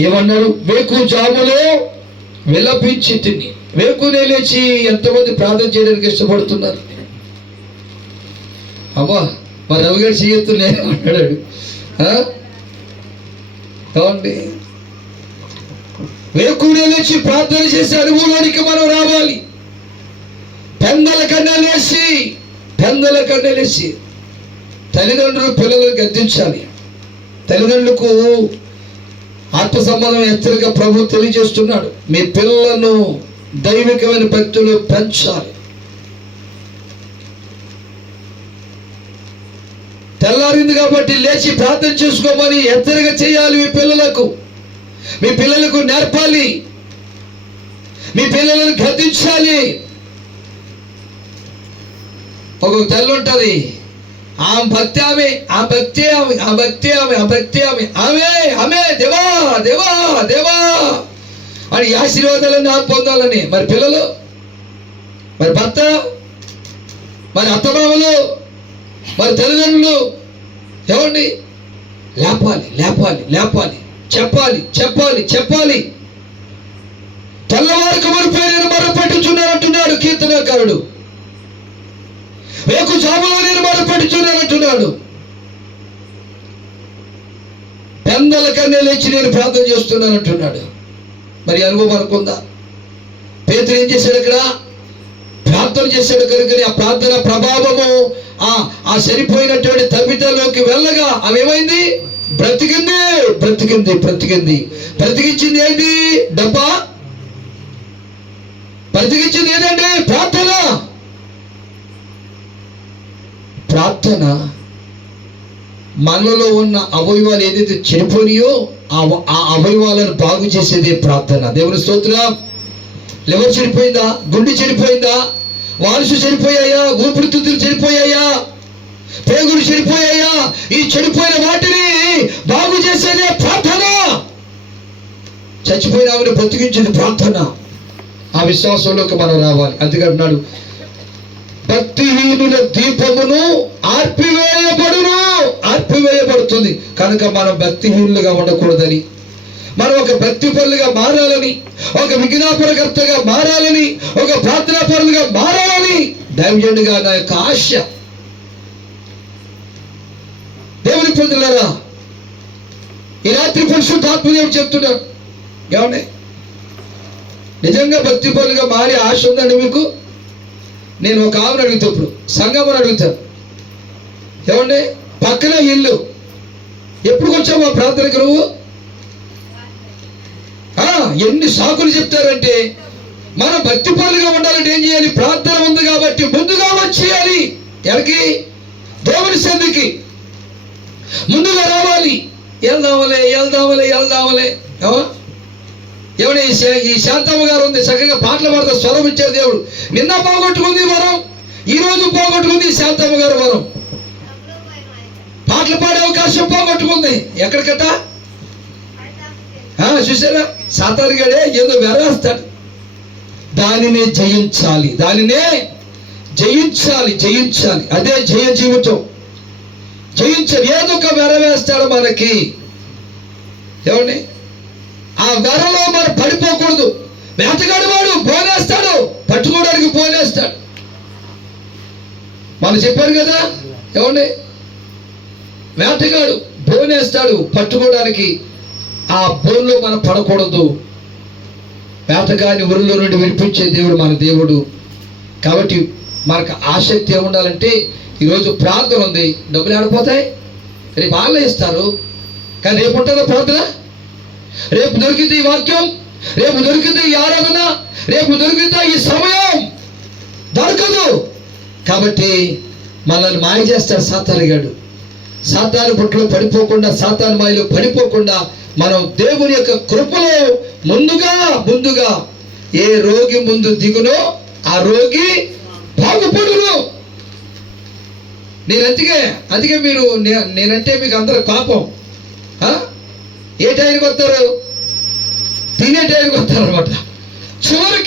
ఏమన్నారు? వేకు జాములో విలపించి తిని. వేకునే లేచి ఎంతమంది ప్రార్థన చేయడానికి ఇష్టపడుతున్నారు? అమ్మా మా రవి గారు చేయొత్తులే అన్నాడు ఆ? వేకునే లేచి ప్రార్థన చేసే అనుభవంలోనికి మనం రావాలి. పెందల కన్నా లేచి పెందల కన్నా లేచి. తల్లిదండ్రులు పిల్లలను గద్దించాలి. తల్లిదండ్రులకు ఆత్మ సంబంధం హెచ్చరిక ప్రభు తెలియజేస్తున్నాడు. మీ పిల్లలను దైవికమైన భక్తులు పెంచాలి. తెల్లారింది కాబట్టి లేచి ప్రార్థన చేసుకోమని హెచ్చరిక చేయాలి మీ పిల్లలకు. మీ పిల్లలకు నేర్పాలి. మీ పిల్లలను గద్దించాలి. ఒక తెల్ల ఆ భక్తి ఆమె ఆ భక్తి ఆమె ఆ భక్తి ఆమె ఆ భక్తి ఆమె ఆమె ఆమె దేవా దేవా దేవా. అని ఆశీర్వాదాలని ఆశీర్వాదాలన్నీ ఆమె పొందాలని. మరి పిల్లలు మరి భర్త మరి అత్తమామలు మరి తల్లిదండ్రులు ఏమండి లేపాలి లేపాలి లేపాలి. చెప్పాలి చెప్పాలి చెప్పాలి. తెల్లవారికి మరి పేరు మరపెట్టుచున్నారంటున్నాడు కీర్తనకారుడు. ఏకు జాబులో నేను మొదలుపెట్టుచున్నానంటున్నాడు పెందల కన్నా లేచి నేను ప్రార్థన చేస్తున్నానంటున్నాడు మరి అనుభవం అనుకుందా పేతులు ఏం చేశాడు ఇక్కడ? ప్రార్థన చేశాడు కనుక ఆ ప్రార్థన ప్రభావము ఆ ఆ సరిపోయినటువంటి తల్లిదండ్రులకి వెళ్ళగా ఆమె ఏమైంది? బ్రతికింది బ్రతికింది బ్రతికింది. బ్రతికించింది ఏంటి? డబ్బా? బ్రతికించింది ఏంటండి? ప్రార్థన ప్రార్థన మనలో ఉన్న అవయవాలు ఏదైతే చెడిపోయినాయో ఆ అవయవాలను బాగు చేసేదే ప్రార్థన. దేవుని స్తోత్ర. లివర్ చనిపోయిందా గుండె చెడిపోయిందా? వాల్సు చనిపోయాయా ఊపిరితిత్తులు చనిపోయాయా పేగులు చనిపోయాయా ఈ చెడిపోయిన వాటిని బాగు చేసేదే ప్రార్థన. చచ్చిపోయిన ఆమెను బ్రతికించేది ప్రార్థన. ఆ విశ్వాసంలోకి మనం రావాలి. అందుకంటున్నాడు భక్తిహీనుల దీపమును ఆర్పివేయబడును. ఆర్పివేయబడుతుంది. కనుక మనం భక్తిహీనులుగా ఉండకూడదని మనం ఒక భక్తి పరులుగా మారాలని ఒక విఘ్నాపరకర్తగా మారాలని ఒక ప్రార్థనా పరులుగా మారాలని దైవజనుడిగా నా యొక్క ఆశ. దేవుని పొందులరా ఈ రాత్రి పురుషుడు చెప్తున్నాడు? ఏమండి? నిజంగా భక్తి పరులుగా మారే ఆశ ఉందండి మీకు? నేను ఒక ఆమెను అడుగుతా ఇప్పుడు. సంగమని అడుగుతాను ఏమండి? పక్కనే ఇల్లు. ఎప్పుడు వచ్చావు ఆ ప్రార్థనకు నువ్వు? ఎన్ని సాకులు చెప్తారంటే మనం భక్తి పనులుగా ఉండాలంటే ఏం చేయాలి? ప్రార్థన ఉంది కాబట్టి ముందుగా వచ్చేయాలి. ఎక్కడికి దేవుని సన్నిధికి. ముందుగా రావాలి. వెళ్దామలే వెళ్దామలే వెళ్దామలే. ఏమా ఈ శాంతమ్మ గారు ఉంది చక్కగా పాటలు పాడుతూ స్వరం ఇచ్చారు దేవుడు. నిన్న పోగొట్టుకుంది వరం ఈ రోజు పోగొట్టుకుంది శాంతమ్మ గారు వరం. పాటలు పాడే అవకాశం పోగొట్టుకుంది. ఎక్కడికట? ఆ, చూసారా సాతాను గడే ఏదో వెరేస్తాడు. దానినే జయించాలి దానినే జయించాలి జయించాలి. అదే జయ జీవితం. జయించాలి. ఏదో ఒక వెరవేస్తాడు మనకి. ఏమండి ఆ వరలో మనం పడిపోకూడదు. వేటగాడు వాడు పోనేస్తాడు పట్టుకోవడానికి పోనేస్తాడు. మనం చెప్పారు కదా ఏమండి? వేటగాడు బోనేస్తాడు పట్టుకోవడానికి. ఆ బోన్లో మనం పడకూడదు. వేటగాని ఊరిలో నుండి వినిపించే దేవుడు మన దేవుడు. కాబట్టి మనకు ఆసక్తి ఏముండాలంటే ఈరోజు ప్రార్థన ఉంది. డబ్బులు ఆడిపోతాయి రేపు ఆలయిస్తారు ఇస్తారు. కానీ రేపు ఉంటుందా ప్రార్థన? రేపు దొరికితే ఈ వాక్యం రేపు దొరికితే ఈ ఆరాధన రేపు దొరికితే ఈ సమయం. దొరకదు. కాబట్టి మనల్ని మాయ చేస్తాడు సాతానుగాడు సాతాను పుట్టలో పడిపోకుండా సాతాను మాయలో పడిపోకుండా మనం దేవుని యొక్క కృపలో ముందుగా ముందుగా ఏ రోగి ముందు దిగునో ఆ రోగి బాగుపడును. నేను అందుకే అందుకే మీరు నేనంటే మీకు అందరూ కోపం. ఆ? ఏ టైంకి వస్తారు? తినే టైంకి వస్తారు అనమాట చివరికి